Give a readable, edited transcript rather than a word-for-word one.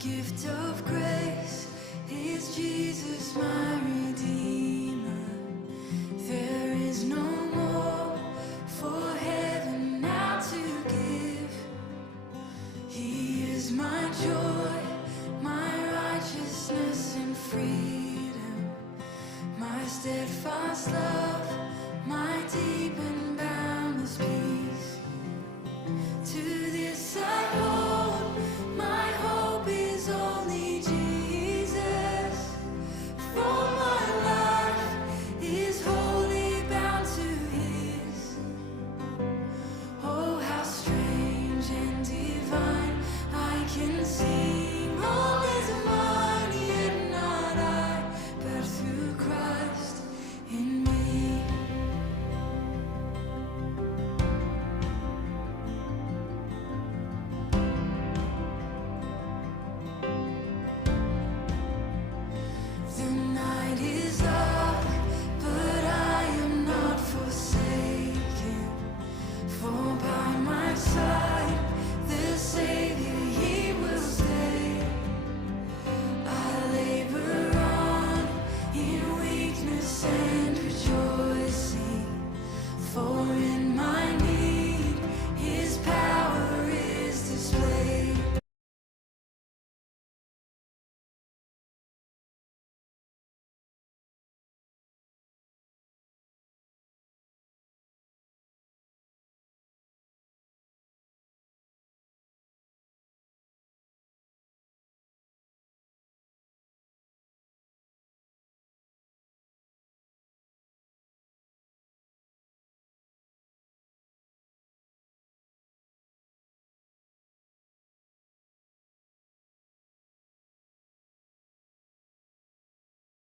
gift of grace is Jesus, my Redeemer. There is no more for heaven now to give. He is my joy, my righteousness and freedom, my steadfast love, my deep and